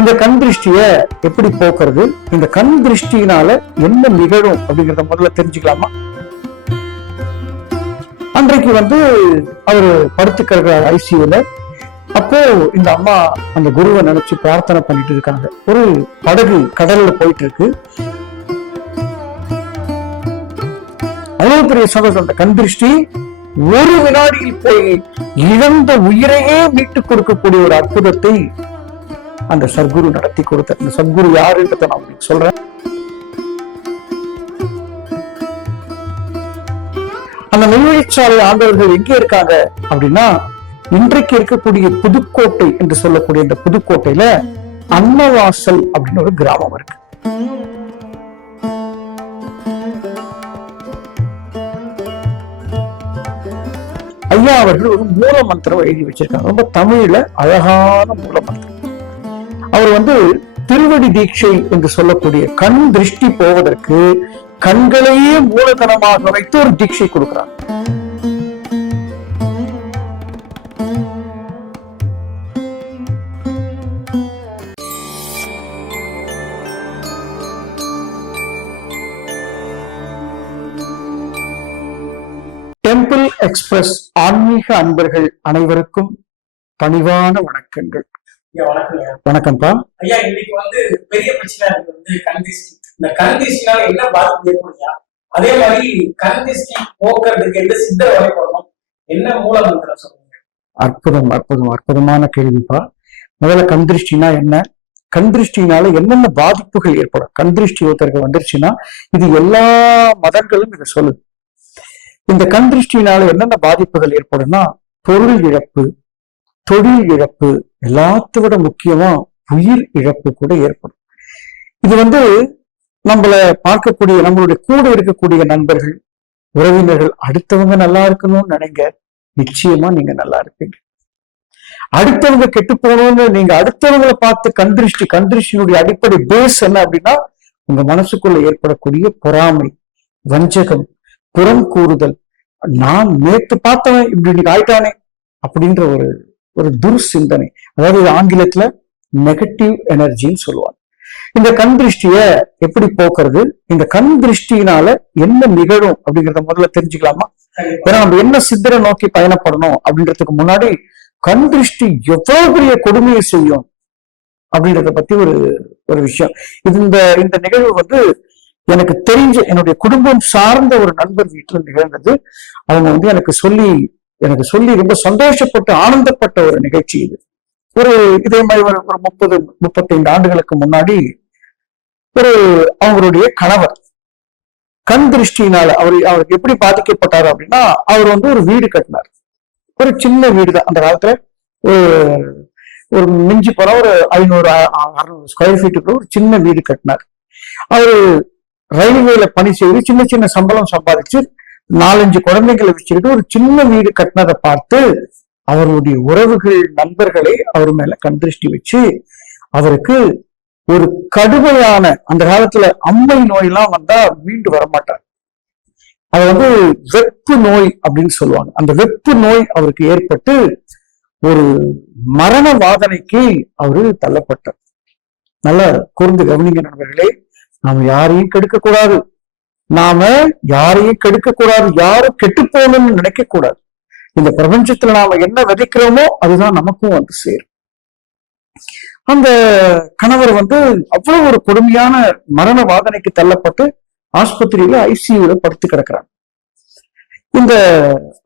இந்த கண் திருஷ்டிய எப்படி போக்குறது, இந்த கண் திருஷ்டியினால என்ன நிகழும் அப்படிங்கிறத முதல்ல தெரிஞ்சுக்கலாமா? அன்றைக்கு அவரு படுத்துக்கிறார் ஐசியூல. அப்போ இந்த அம்மா அந்த குருவை நினைச்சு பிரார்த்தனை பண்ணிட்டு இருக்காங்க. ஒரு படகு கடல்ல போயிட்டு இருக்கு. அவ்வளவு பெரிய சந்தோஷம். அந்த கண் திருஷ்டி ஒரு வினாடியில் போய் இழந்த உயிரையே மீட்டுக் கொடுக்கக்கூடிய ஒரு அற்புதத்தை அந்த சத்குரு நடத்தி கொடுத்த. இந்த சத்குரு யாருன்றத நான் உங்களுக்கு சொல்றேன். அந்த நெல்வழிச்சாலை ஆண்டவர்கள் எங்கே இருக்காங்க அப்படின்னா, இன்றைக்கு இருக்கக்கூடிய புதுக்கோட்டை என்று சொல்லக்கூடிய இந்த புதுக்கோட்டையில அன்னவாசல் அப்படின்னு ஒரு கிராமம் இருக்கு. ஐயா அவர்கள் ஒரு மூல மந்திரம் எழுதி வச்சிருக்காங்க. ரொம்ப தமிழ்ல அழகான மூல மந்திரம். அவர் திருவடி தீட்சை என்று சொல்லக்கூடிய கண் திருஷ்டி போவதற்கு கண்களையே மூலதனமாக வைத்து ஒரு தீட்சை கொடுக்கிறார். டெம்பிள் எக்ஸ்பிரஸ் ஆன்மீக அன்பர்கள் அனைவருக்கும் பணிவான வணக்கங்கள். வணக்கம்ப்பா. ஐயா, இன்னைக்கு பெரிய பிரச்சனை கண் திருஷ்டி. இந்த கண் திருஷ்டினால என்ன பாதிப்பு ஏற்படுயா? அதே மாதிரி கண் திருஷ்டி போக்குறதுக்கு எந்த சித்தர் வழிபடணும், என்ன மூல மந்திரம் சொல்லுங்க? அற்புதம் அற்புதம் அற்புதமான கேள்விப்பா. முதல்ல கண் திருஷ்டினா என்ன, கண் திருஷ்டினால என்னென்ன பாதிப்புகள் ஏற்படும்? கண் திருஷ்டி ஒருத்தருக்கு வந்துருச்சுன்னா இது எல்லா மதங்களும் இதை சொல்லுது. இந்த கண் திருஷ்டினால என்னென்ன பாதிப்புகள் ஏற்படும்னா, பொருள் இழப்பு, தொழில் இழப்பு, எல்லாத்த விட முக்கியமா உயிர் இழப்பு கூட ஏற்படும். இது நம்மள பார்க்கக்கூடிய நம்மளுடைய கூட இருக்கக்கூடிய நண்பர்கள், உறவினர்கள், அடுத்தவங்க நல்லா இருக்கணும்னு நினைங்க, நிச்சயமா நீங்க நல்லா இருப்பீங்க. அடுத்தவங்க கெட்டு போகணும்னு நீங்க அடுத்தவங்களை பார்த்து கண் திருஷ்டியினுடைய அடிப்படை பேஸ் என்ன அப்படின்னா, உங்க மனசுக்குள்ள ஏற்படக்கூடிய பொறாமை, வஞ்சகம், புறம் கூறுதல், நான் நேத்து பார்த்தவன் இப்படி இன்னைக்கு ஆயிட்டானே அப்படின்ற ஒரு துர் சிந்தனை. அதாவது ஆங்கிலத்துல நெகட்டிவ் எனர்ஜின்னு சொல்லுவாங்க. இந்த கண் திருஷ்டிய எப்படி போக்குறது, இந்த கண் திருஷ்டியினால என்ன நிகழும் அப்படிங்கிறத முதல்ல தெரிஞ்சுக்கலாமா? ஏன்னா நம்ம என்ன சித்தரை நோக்கி பயணப்படணும் அப்படின்றதுக்கு முன்னாடி கண் திருஷ்டி எவ்வளவு பெரிய கொடுமையை செய்யும் அப்படின்றத பத்தி ஒரு விஷயம். இந்த நிகழ்வு எனக்கு தெரிஞ்ச என்னுடைய குடும்பம் சார்ந்த ஒரு நண்பர் வீட்டுல நிகழ்ந்தது. அவங்க எனக்கு சொல்லி ரொம்ப சந்தோஷப்பட்டு ஆனந்தப்பட்ட ஒரு நிகழ்ச்சி இது. இதே மாதிரி ஒரு 30-35 ஆண்டுகளுக்கு முன்னாடி அவங்களுடைய கணவர் கண் திருஷ்டியினால அவருக்கு எப்படி பாதிக்கப்பட்டாரு அப்படின்னா, அவர் ஒரு வீடு கட்டினார். ஒரு சின்ன வீடு தான். அந்த காலத்துல ஒரு மிஞ்சி போன ஒரு 500-600 ஸ்கொயர் ஃபீட்டுக்கு ஒரு சின்ன வீடு கட்டினார். அவரு ரயில்வேல பணி செய்து சின்ன சின்ன சம்பளம் சம்பாதிச்சு 4-5 குழந்தைகளை வச்சுக்கிட்டு ஒரு சின்ன வீடு கட்டினதை பார்த்து அவருடைய உறவுகள், நண்பர்களை அவர் மேல கண் திருஷ்டி வச்சு அவருக்கு ஒரு கடுமையான, அந்த காலத்துல அம்மை நோயெல்லாம் வந்தா மீண்டு வரமாட்டார். அது வெப்பு நோய் அப்படின்னு சொல்லுவாங்க. அந்த வெப்பு நோய் அவருக்கு ஏற்பட்டு ஒரு மரண வாதனைக்கு அவரு தள்ளப்பட்டார். நல்ல கூர்ந்து கவனிங்க நண்பர்களே. நாம யாரையும் கெடுக்க கூடாது, யாரும் கெட்டு போகணும்னு நினைக்க கூடாது. இந்த பிரபஞ்சத்துல நாம என்ன விதைக்கிறோமோ அதுதான் நமக்கும் சேரும். அந்த கணவர் அவ்வளவு ஒரு கொடுமையான மரண வாதனைக்கு தள்ளப்பட்டு ஆஸ்பத்திரியில ஐசியூல படுத்து கிடக்குறாங்க.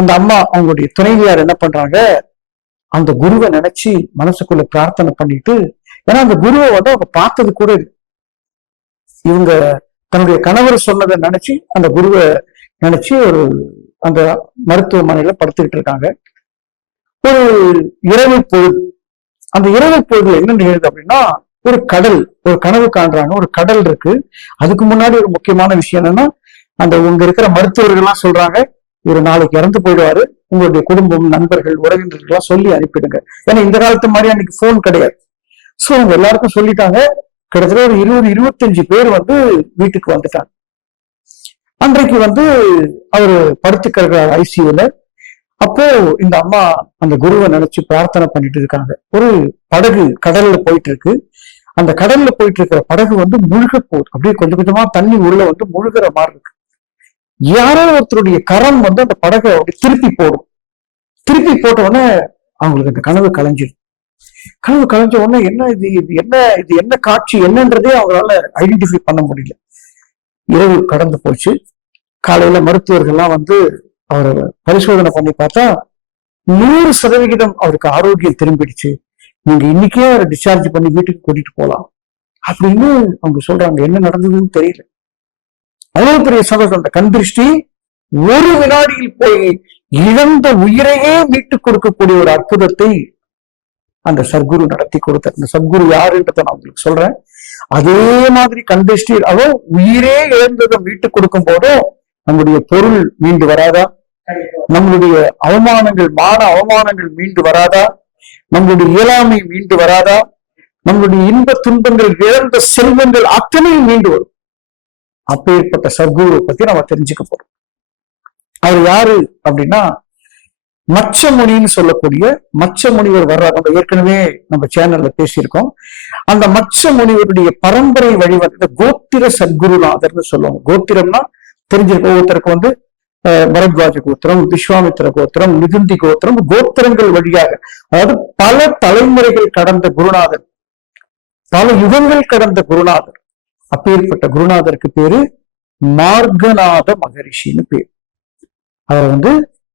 அந்த அம்மா அவங்களுடைய துணைவியார் என்ன பண்றாங்க, அந்த குருவை நினைச்சு மனசுக்குள்ள பிரார்த்தனை பண்ணிட்டு, ஏன்னா அந்த குருவை அவங்க பார்த்தது கூட இல்லை. இவங்க தன்னுடைய கணவர் சொன்னதை நினைச்சு அந்த குருவை நினைச்சு அந்த மருத்துவமனையில படுத்துக்கிட்டு இருக்காங்க. ஒரு இரவு பொழுது, அந்த இரவு பொழுதுல என்ன நிகழ்து அப்படின்னா, ஒரு கனவு காண்றாங்க. ஒரு கடல் இருக்கு. அதுக்கு முன்னாடி ஒரு முக்கியமான விஷயம் என்னன்னா, உங்க இருக்கிற மருத்துவர்கள்லாம் சொல்றாங்க, இவர் நாளைக்கு இறந்து போயிடுவாரு, உங்களுடைய குடும்பம், நண்பர்கள், உறவினர்கள் எல்லாம் சொல்லி அனுப்பிடுங்க. ஏன்னா இந்த காலத்து மாதிரி அன்னைக்கு போன் கிடையாது. சோ அவங்க எல்லாருக்கும் சொல்லிட்டாங்க. கிட்டத்தட்ட ஒரு 20-25 பேர் வீட்டுக்கு வந்துட்டாங்க. அன்றைக்கு அவரு படுத்துக்கிறார் ஐசியூல. அப்போ இந்த அம்மா அந்த குருவை நினைச்சு பிரார்த்தனை பண்ணிட்டு இருக்காங்க. ஒரு படகு கடல்ல போயிட்டு இருக்கு. அந்த கடல்ல போயிட்டு இருக்கிற படகு வந்து முழுக போகுது. அப்படியே கொஞ்சம் கொஞ்சமா தண்ணி உள்ள வந்து முழுகிற மாதிரி இருக்கு. யாரோ ஒருத்தருடைய கரம் வந்து அந்த படகை அப்படி திருப்பி போடும். திருப்பி போட்ட உடனே அவங்களுக்கு அந்த கனவு கலைஞ்சிடும். கனவு கலைஞ்ச உடனே என்ன இது என்ன காட்சி என்னன்றதே அவங்களால ஐடென்டிஃபை பண்ண முடியல. இரவு கடந்து போச்சு. காலையில மருத்துவர்கள்லாம் வந்து அவரை பரிசோதனை பண்ணி பார்த்தா 100% அவருக்கு ஆரோக்கியம் திரும்பிடுச்சு. நீங்க இன்னைக்கே அவரை டிஸ்சார்ஜ் பண்ணி வீட்டுக்கு கூட்டிட்டு போலாம் அப்படின்னு அவங்க சொல்றாங்க. என்ன நடந்ததுன்னு தெரியல. அவ்வளவு பெரிய சந்தோஷம். அந்த கண் திருஷ்டி ஒரு வினாடியில் போய் இழந்த உயிரையே மீட்டுக் கொடுக்கக்கூடிய ஒரு அற்புதத்தை அந்த சத்குரு நடத்தி கொடுத்தார். அந்த சத்குரு யாருன்றதை நான் உங்களுக்கு சொல்றேன். அதே மாதிரி கண் திருஷ்டி அவோ உயிரே இழந்ததை மீட்டுக் கொடுக்கும் போதும் நம்முடைய பொருள் மீண்டு வராதா? நம்மளுடைய அவமானங்கள், மான அவமானங்கள் மீண்டு வராதா? நம்மளுடைய இயலாமை மீண்டு வராதா? நம்மளுடைய இன்ப துன்பங்கள், இழந்த செல்வங்கள் அத்தனையும் மீண்டு வரும். அப்பேற்பட்ட சத்குருவை பத்தி நம்ம தெரிஞ்சுக்க போறோம். அவர் யாரு அப்படின்னா மச்சமுனின்னு சொல்லக்கூடிய மச்ச முனிவர் வர்றார். நம்ம ஏற்கனவே நம்ம சேனல்ல பேசியிருக்கோம். அந்த மச்ச முனிவருடைய பரம்பரை வழிவந்த கோத்திர சத்குருநாதர்னு சொல்லுவாங்க. கோத்திரம்னா தெரிஞ்சிருக்க ஒருத்தருக்கு வந்து பரத்வாஜ கோத்திரம், விஸ்வாமித்திர கோத்திரம், நிகுந்தி கோத்திரம், கோத்திரங்கள் வழியாக, அதாவது பல தலைமுறைகள் கடந்த குருநாதர், பல யுகங்கள் கடந்த குருநாதர். அப்பேற்பட்ட குருநாதருக்கு பேரு மார்கநாத மகரிஷின்னு பேர். அவர் வந்து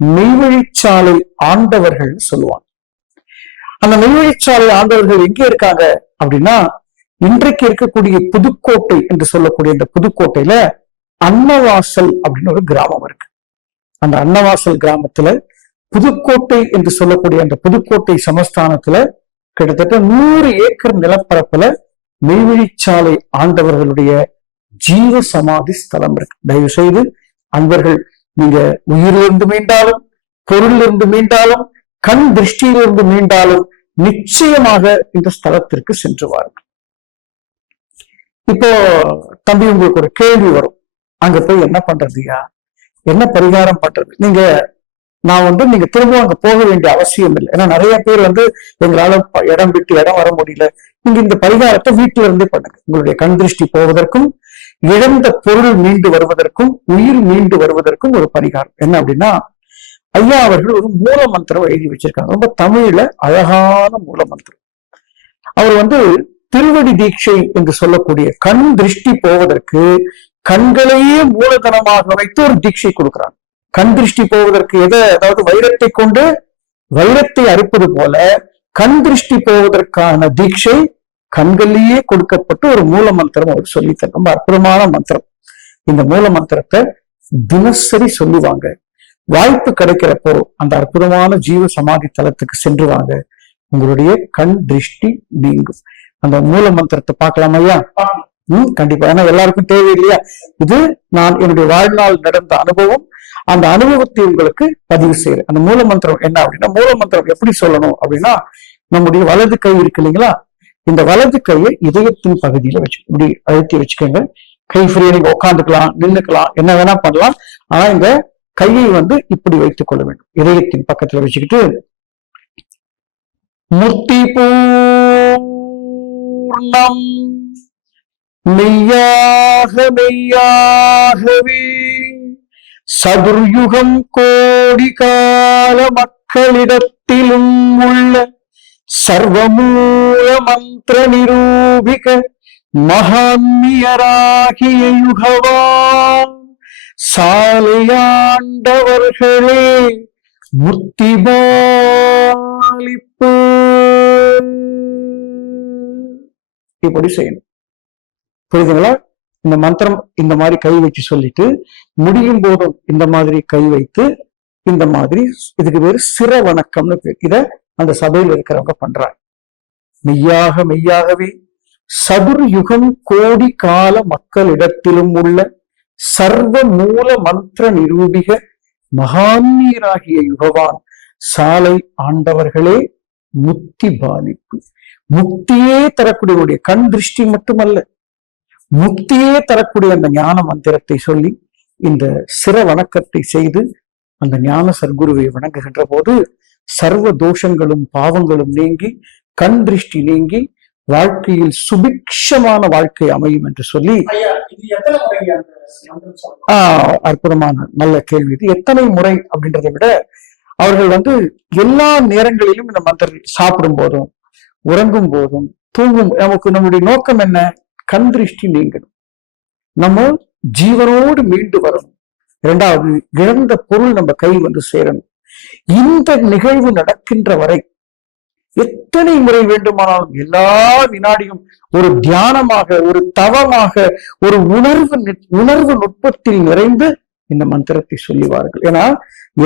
மெய்வழிச்சாலை ஆண்டவர்கள் சொல்லுவாங்க. அந்த மெய்வழிச்சாலை ஆண்டவர்கள் எங்க இருக்காங்க அப்படின்னா இன்றைக்கு இருக்கக்கூடிய புதுக்கோட்டை என்று சொல்லக்கூடிய இந்த புதுக்கோட்டையில அன்னவாசல் அப்படின்னு ஒரு கிராமம் இருக்கு. அந்த அன்னவாசல் கிராமத்துல புதுக்கோட்டை என்று சொல்லக்கூடிய அந்த புதுக்கோட்டை சமஸ்தானத்துல கிட்டத்தட்ட 100 ஏக்கர் நிலப்பரப்புல மெய்வழிச்சாலை ஆண்டவர்களுடைய ஜீவ சமாதி ஸ்தலம் இருக்கு. தயவு செய்து அன்பர்கள், நீங்க உயிரிலிருந்து மீண்டாலும், பொருளிலிருந்து மீண்டாலும், கண் திருஷ்டியிலிருந்து மீண்டாலும் நிச்சயமாக இந்த ஸ்தலத்திற்கு சென்று வாருங்கள். இப்போ தம்பி, உங்களுக்கு ஒரு கேள்வி வரும். அங்க போய் என்ன பண்றதுயா, என்ன பரிகாரம் பண்றது? நீங்க திரும்ப அங்க போக வேண்டிய அவசியம் இல்லை. ஏன்னா நிறைய பேர் வந்து எங்களால இடம் விட்டு இடம் வர முடியல. நீங்க இந்த பரிகாரத்தை வீட்டுல இருந்தே பண்ணுங்க. உங்களுடைய கண் திருஷ்டி போவதற்கும், இழந்த பொருள் மீண்டு வருவதற்கும், உயிர் மீண்டு வருவதற்கும் ஒரு பரிகாரம் என்ன அப்படின்னா, ஐயா அவர்கள் ஒரு மூல மந்திரம் எழுதி வச்சிருக்காங்க. ரொம்ப தமிழ்ல அழகான மூல மந்திரம். அவர் வந்து திருவடி தீட்சை என்று சொல்லக்கூடிய கண் திருஷ்டி போவதற்கு கண்களையே மூலதனமாக வைத்து ஒரு தீட்சை கொடுக்கிறாங்க. கண் திருஷ்டி போவதற்கு அதாவது வைரத்தை கொண்டு வைரத்தை அறுப்பது போல கண் திருஷ்டி போவதற்கான தீட்சை கண்களிலேயே கொடுக்கப்பட்டு ஒரு மூல மந்திரம் அவர் சொல்லித்தர. ரொம்ப அற்புதமான மந்திரம். இந்த மூல மந்திரத்தை தினசரி சொல்லுவாங்க. வாய்ப்பு கிடைக்கிறப்போ அந்த அற்புதமான ஜீவ சமாதி தலத்துக்கு சென்று வாங்க. உங்களுடைய கண் திருஷ்டி நீங்கும். அந்த மூல மந்திரத்தை பார்க்கலாம் ஐயா? கண்டிப்பா. ஏன்னா எல்லாருக்கும் தேவை இல்லையா? இது நான் என்னுடைய வாழ்நாள் நடந்த அனுபவம். அந்த அனுபவத்தை உங்களுக்கு பதிவு செய்யறேன். அந்த மூல மந்திரம் என்ன அப்படின்னா, மூல மந்திரம் எப்படி சொல்லணும் அப்படின்னா, நம்முடைய வலது கை இருக்கு இல்லைங்களா, இந்த வலது கையை இதயத்தின் பகுதியில வச்சு இப்படி அழுத்தி வச்சுக்கோங்க. கை ஃப்ரீயா நீங்க உட்காந்துக்கலாம், நின்னுக்கலாம், என்ன வேணா பண்ணலாம். ஆனா இந்த கையை வந்து இப்படி வைத்துக் கொள்ள வேண்டும். இதயத்தின் பக்கத்துல வச்சுக்கிட்டு முக்தி பூர்ணம் மெய்யாக மெய்யாகவே சதுர்யுகம் கோடி கால மக்களிடத்திலும் உள்ள சர்வமூல மந்திர நிரூபிக மகான்மியராகிய யுகவான் சாலையாண்டவர்களே முக்தி பாலிப்பு. இப்படி செய்யணும். புரியுதுங்களா? இந்த மந்திரம் இந்த மாதிரி கை வச்சு சொல்லிட்டு முடியும் போதும் இந்த மாதிரி கை வைத்து இந்த மாதிரி, இதுக்கு பேரு சிர வணக்கம்னு பேர். இத அந்த சபையில் இருக்கிறவங்க பண்றாங்க. மெய்யாக மெய்யாகவே சதுர் யுகம் கோடி கால மக்களிடத்திலும் உள்ள சர்வ மூல மந்திர நிரூபிக மகான்மீராகிய யுகவான் சாலை ஆண்டவர்களே முக்தி பாலிப்பு. முக்தியே தரக்கூடிய கண் திருஷ்டி மட்டுமல்ல, முக்தியே தரக்கூடிய அந்த ஞான மந்திரத்தை சொல்லி இந்த சிர வணக்கத்தை செய்து அந்த ஞான சர்க்குருவை வணங்குகின்ற போது சர்வ தோஷங்களும் பாவங்களும் நீங்கி கண் திருஷ்டி நீங்கி வாழ்க்கையில் சுபிக்ஷமான வாழ்க்கை அமையும் என்று சொல்லி ஐயா இது எத்தனை முறை அந்த மந்திரம் சொல்லலாம்? அற்புதமான நல்ல கேள்வி. இது எத்தனை முறை அப்படின்றத விட அவர்கள் எல்லா நேரங்களிலும் இந்த மந்திரம் சாப்பிடும் போதும் உறங்கும் போதும் தூங்கும் நமக்கு நம்முடைய நோக்கம் என்ன? கண் திருஷ்டி நீங்கணும், நம்ம ஜீவனோடு மீண்டு வரணும், இரண்டாவது இழந்த பொருள் நம்ம கை சேரணும். இந்த நிகழ்வு நடக்கின்ற வரை எத்தனை முறை வேண்டுமானாலும் எல்லா வினாடியும் ஒரு தியானமாக, ஒரு தவமாக, ஒரு உணர்வு நுட்பத்தில் நிறைந்து இந்த மந்திரத்தை சொல்லுவார்கள். ஏன்னா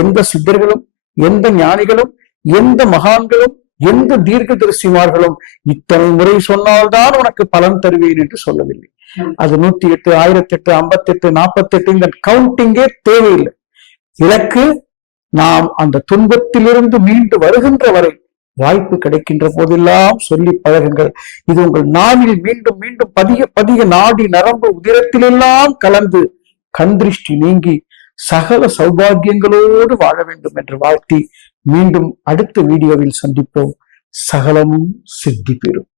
எந்த சித்தர்களும், எந்த ஞானிகளும், எந்த மகான்களும், எந்த தீர்க்கதரிசிமார்களும் இத்தனை முறை சொன்னால்தான் உனக்கு பலன் தருவேன் என்று சொல்லவில்லை. அது 108, 1008, 58, 48 இந்த கவுண்டிங்கே தேவையில்லை. இலக்கு நாம் அந்த துன்பத்திலிருந்து மீண்டு வருகின்ற வரை வாய்ப்பு கிடைக்கின்ற போதெல்லாம் சொல்லி பழகுங்கள். இது உங்கள் நாவில் மீண்டும் மீண்டும் பதிய பதிய நாடி நரம்பு உதிரத்திலெல்லாம் கலந்து கண் திருஷ்டி நீங்கி சகல சௌபாகியங்களோடு வாழ வேண்டும் என்று வாழ்த்தி மீண்டும் அடுத்த வீடியோவில் சந்திப்போம். சகலமும் சித்தி பெறும்.